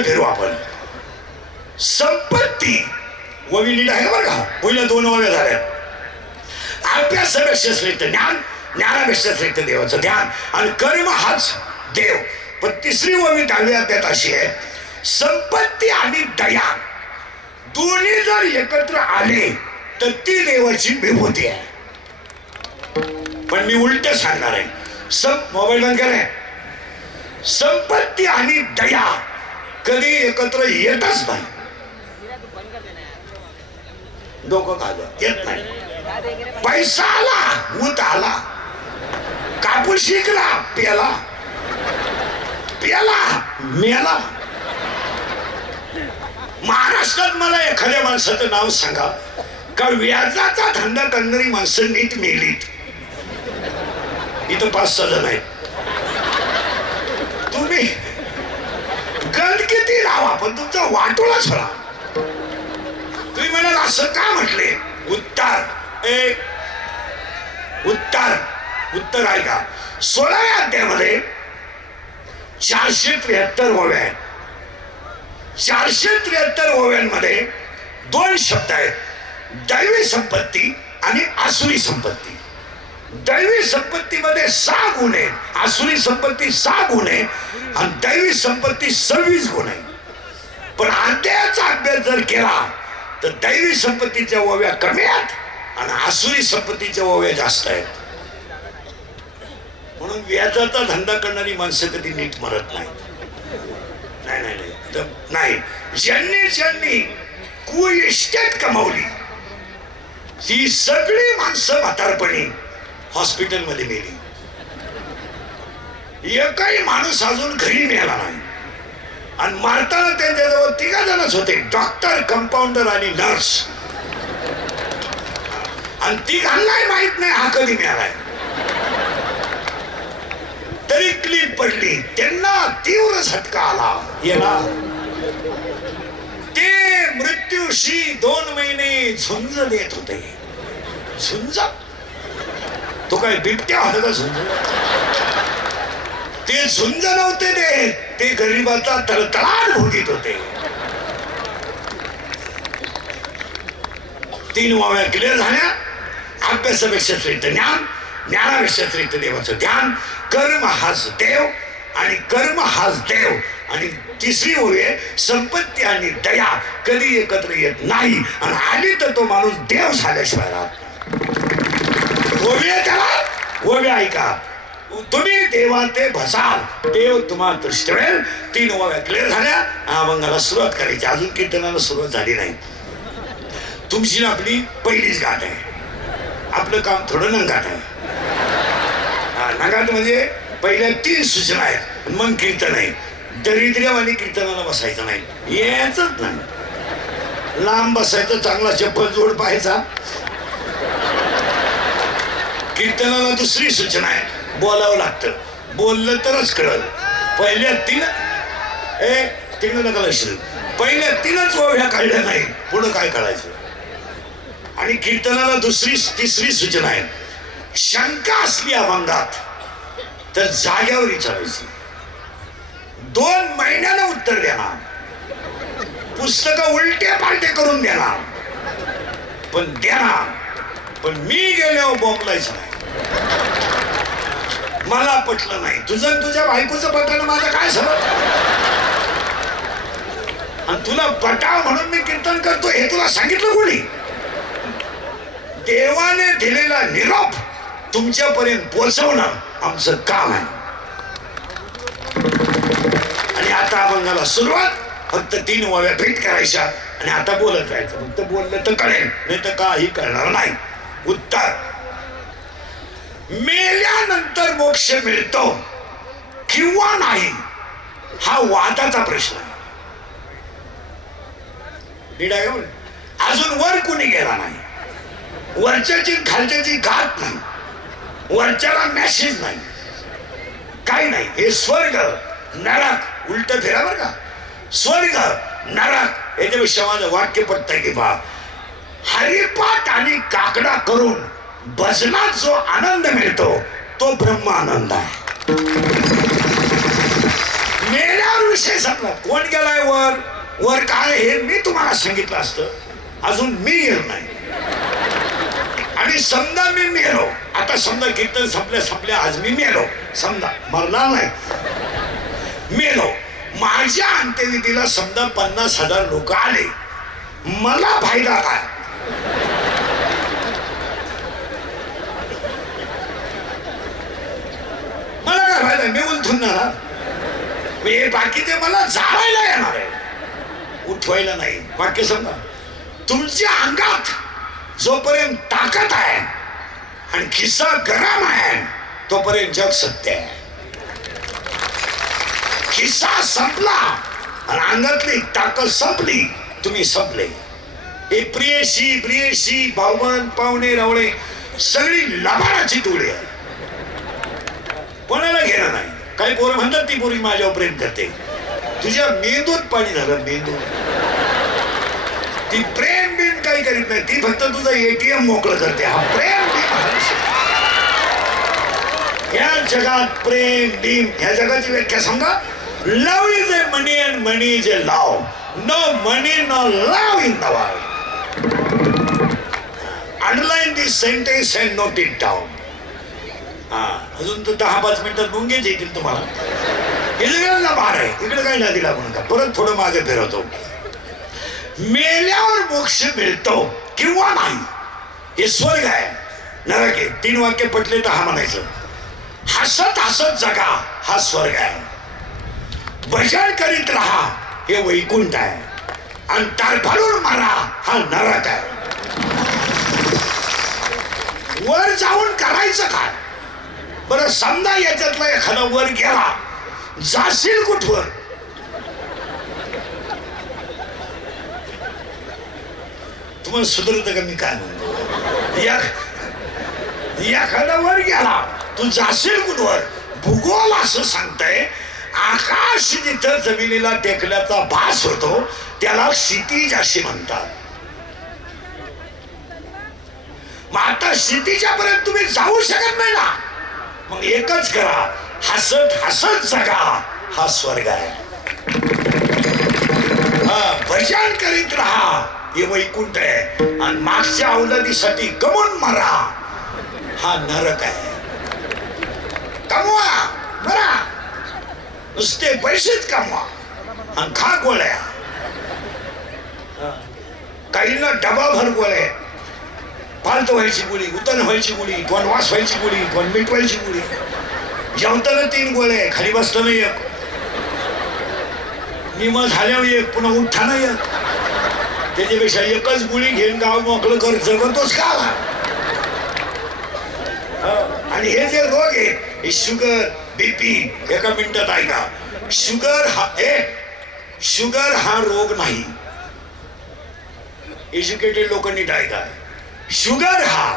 उलट फिरू आपण. संपत्ती ववी नीट आहे बरं का. पहिल्या 2 वव्या झाल्या. अभ्यासापेक्षा श्रेष्ठ ज्ञान, ज्ञानापेक्षा श्रेष्ठ देवाचं ध्यान, आणि कर्म हाच देव. पण 3री ववी 10व्या अध्यायात अशी आहे, संपत्ती आणि दया दोन्ही जर एकत्र आले तर ती देवाची विभूती आहे. पण मी उलट सांगणार आहे. मोबाईल बंद करा. संपत्ती आणि दया कधी एकत्र येतच नाही. डोकं खाल्लं येत नाही. पैसा आला ऊत आला, कापूस शिकला पेला, पेला मेला. महाराष्ट्रात मला एखाद्या माणसाचं नाव सांगा का व्याजाचा धंदा करणारी माणसं नीट मेलीत. इथं 5-6 जण आहेत. तुम्ही गंध किती लावा पण तुमचा वाटोळाच होला. तुम्ही म्हणाल असं का म्हटले. उत्तर आहे का. 16व्या अध्यायामध्ये 473 ओव्या आहेत. 473 ओव्यांमध्ये 2 शब्द आहेत, दैवी संपत्ती आणि आसुरी संपत्ती. दैवी संपत्तीमध्ये 6 गुण आहेत, आसुरी संपत्ती 6 गुण आहे, आणि दैवी संपत्ती 26 गुण आहे. पण अध्यायाचा अभ्यास जर केला तर दैवी संपत्तीच्या ओव्या कमी आहेत आणि आसुरी संपत्तीच्या ओव्या जास्त आहेत. म्हणून व्याजाचा धंदा करणारी माणसं कधी नीट मरत नाहीत. नाही. ज्यांनी कुइस्टेट कमावली ती सगळी माणसं म्हातारपणी हॉस्पिटलमध्ये मेली. एकही माणूस अजून घरी मिळाला नाही. आणि मारताना त्यांच्याजवळ 3 जणच होते, डॉक्टर, कंपाऊंडर आणि नर्स. आणि 3घांनाही माहित नाही हा कधी मिळालाय. तरी क्लीन पडली. त्यांना तीव्र झटका आला. येला ते मृत्यूशी 2 महिने झुंज देत होते. झुंज तो काय बिबट्या होता का झुंज. ते झुंज नव्हते देत, ते गरिबाचा तळतळाट भोगीत होते. 3 वाव्या क्लिअर झाल्या. अभ्यासापेक्षा श्रेष्ठ ज्ञान, ज्ञानापेक्षा श्रेष्ठ देवाचं ध्यान, कर्म हाच देव आणि कर्म हाच देव. आणि 3री ओवी आहे, संपत्ती आणि दया कधी एकत्र येत नाही, आणि आली तर तो माणूस देव झाल्याशिवाय राहत. ओवी आहे त्याला. ओवी ऐका. तुम्ही देवाते भसाल, देव तुम्हाला दृष्टवेल. 3 ओव्या क्लिअर झाल्या. अभंगाला सुरुवात करायची. अजून कीर्तनाला सुरुवात झाली नाही. तुमची आपली पहिलीच गाठ आहे. आपलं काम थोडं नंगाट आहे. नंगाट म्हणजे पहिल्या 3 सूचना आहेत, मग कीर्तन आहे. दरिद्र्यवानी कीर्तनाला बसायचं नाही, यायचंच नाही. लांब बसायचं, चांगला चप्पल जोड पाहायचा. कीर्तनाला 2री सूचना आहे, बोलावं लागतं. बोललं तरच कळलं. पहिल्या 3 नका लक्ष. पहिल्या 3च ओव्या काढल्या नाही, पुढं काय कळायचं. आणि कीर्तनाला 2री-3री सूचना आहे, शंका असली अभंगात तर जाग्यावर विचारायची. 2 महिन्यानं उत्तर देणार. पुस्तकं उलटे पालटे करून देणार, पण देणार. पण मी गेल्यावर बोंबलायचं नाही. मला पटलं नाही. तुझं तुझ्या बायकोचं पटलं, माझं काय समज. आणि तुला पटाव म्हणून मी कीर्तन करतो हे तुला सांगितलं कोणी. देवाने दिलेला निरोप तुमच्यापर्यंत पोहोचवणं आमचं काम आहे. आणि आता अभंगाला सुरुवात. फक्त 3 ओव्या भेट करायच्या आणि आता बोलत जायचं. फक्त बोललं तर कळेल, नाही तर काही कळणार नाही. उत्तर, मेल्यानंतर मोक्ष मिळतो किंवा नाही हा वादाचा प्रश्न आहे. अजून वर कुणी गेला नाही. वरच्याची खालच्याची गाठ नाही, वरच्याला मेसेज नाही, काही नाही. हे स्वर्ग नरक उलट फिरा बर का. स्वर्ग नरक याच्यापेक्षा माझं वाक्य पडतंय की बा, हरिपाठ आणि काकडा करून भजनात जो आनंद मिळतो तो ब्रह्म आनंद आहे. मेल्यावर विषय संपला. कोण गेलाय वर वर काय हे मी तुम्हाला सांगितलं असतं, अजून मी गेलो नाही. आणि समजा मी मेलो, आता समजा कीर्तन संपल्या आज मी मेलो, समजा मरणार नाही, मेलो, माझ्या अंत्यविधीला समजा 50,000 लोक आले, मला फायदा काय? मला काय फायदा? मी उलथुनणार, मी बाकीचे मला जाळायला येणार आहे, उठवायला नाही. वाक्य समजा, तुमच्या अंगात जोपर्यंत ताकद आहे आणि खिस्सा गरम आहे तोपर्यंत जग सत्य आहे. खिस्सा संपला आणि अंगातली ताकद संपली, तुम्ही संपले. हे प्रियशी भाऊबंद पाहुणे रावळे सगळी लबाडाची टोळी आहे, कोणाला घेणं नाही. काही पोरं म्हणतात ती पोरी माझ्यावर प्रेम करते, तुझ्या मेंदूत पाणी झालं, मेंदूत. ती प्रेम बिन काही करीत नाही, ती फक्त तुझं ATM मोकळं करते. हा प्रेम या जगात प्रेम बिन, ह्या जगाची व्याख्या सांगा. Love is a money and money is a love. No money no love in the world. Underline this sentence and note it down. अजून तर 10-5 मिनिटात गुंगेच येतील तुम्हाला. इलगलला बार आहे, इकडे काही नदी लागू नका. परत थोडं मागे फिरवतो. मेल्यावर मोक्ष मिळतो किंवा नाही, हे स्वर्ग आहे नरक आहे. 3 वाक्य पटले तर हा म्हणायचं. हसत हसत जगा हा स्वर्ग आहे, भजन करीत राहा हे वैकुंठ आहे, आणि तडफडून मारा हा नरक आहे. वर जाऊन करायचं काय? बरं समजा याच्यातला एखादा वर गेला, जाशील कुठवर? तुम्हाला सुधरत का मी काय म्हणतो? एखादा वर गेला, तू जाशील कुठवर? भूगोल असं सांगतंय, आकाश जिथं जमिनीला टेकल्याचा भास होतो त्याला क्षितिज अशी म्हणतात. मग आता क्षितिजा पर्यंत तुम्ही जाऊ शकत नाही ना, मग एकच करा, हसत हसत जगा हा स्वर्ग आहे. भजन करीत राहा हे वैकुंठ आहे, आणि मागच्या अवलादीसाठी कमवून मारा हा नरक आहे. कमवा बरा, नुसते पैसेच कमवा आणि खा गोळ्या. काहींना डबाभर गोळ्या, पालत व्हायची गोळी, उतन व्हायची गोळी, कोण वास व्हायची गोळी, कोण मिटवायची गोळी. जेवताना 3 गोळ्या, खाली बसताना 1, निम झाल्यावर 1, पुन्हा उठताना 1. त्याच्यापेक्षा एकच गोळी घेऊन गाव मोकळं कर, जगतोच का? आणि हे जे रोग आहेत, हे शुगर, BP, एका मिनिटात ऐका. शुगर हा रोग नाही, एज्युकेटेड लोकांनी ऐका. शुगर हा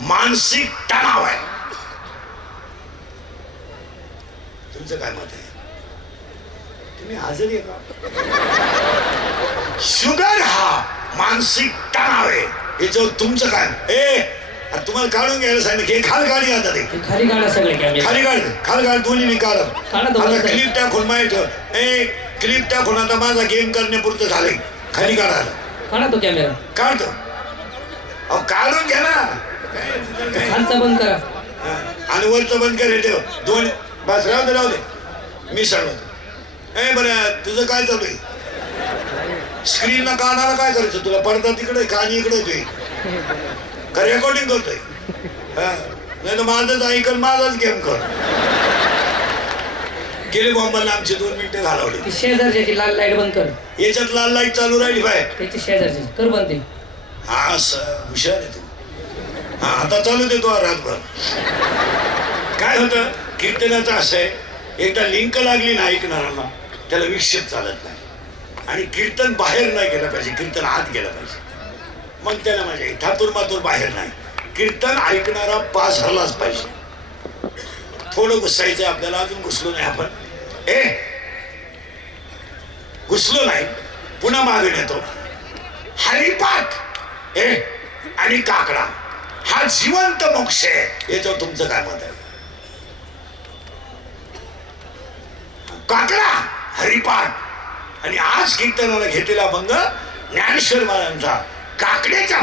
मानसिक तणाव आहे. तुमचं काय मत आहे? तुम्ही हजर आहे का? शुगर हा मानसिक तणाव आहे, याच्यावर तुमचं काय? तुम्हाला काढून घ्यायला सांगितलं, हे खाल गाडी आता ते खाली गाडा, सगळे खाल गाड दोन्ही मी काढ. आता क्लिप टाकून माहित, क्लिप टाकून आता माझा गेम करण्यापुरतं झालंय. खाली काढा तो कॅमेरा, काढतो. अहो काढून घ्या ना, खालचा बंद करा आणि वरचं बंद करा. ठेव दोन, बस राहू दे. मी सांगतो. बरं तुझं काय चालू आहे? स्क्रीनला कानाला काय करायचं तुला? पडदा तिकडे, कानी इकडे होतोय का? रेकॉर्डिंग करतोय? नाही तर माझंच ऐकल, माझाच गेम कर. गेले बॉम्बाला आमचे 2 मिनिटं घालवले. शेजारची लाल लाईट बंद कर. याच्यात लाल लाईट चालू राहिली बाय, त्याची शेजारची कर बंद. हा हुशार आहे तू. हा आता चालू देतो रातभर. काय होतं कीर्तनाचं असं आहे, एकदा लिंक लागली ना ऐकणाऱ्यांना, त्याला विक्षेप चालत नाही. आणि कीर्तन बाहेर नाही गेलं पाहिजे, कीर्तन आत गेलं पाहिजे, मग त्याला मजा येईल. ठातूर मातूर बाहेर नाही, कीर्तन ऐकणारा पास झालाच पाहिजे. थोडं घुसायचं आपल्याला, अजून घुसलो नाही आपण. घुसलो नाही, पुन्हा मागून येतो. हरिपाठ आणि काकडा हा जिवंत मोक्ष आहे, याच्यावर तुमचं काय मत आहे? काकडा, हरिपाठ आणि आज कीर्तनाला घेतलेला भंग ज्ञानेश्वर महाराजांचा काकड्याच्या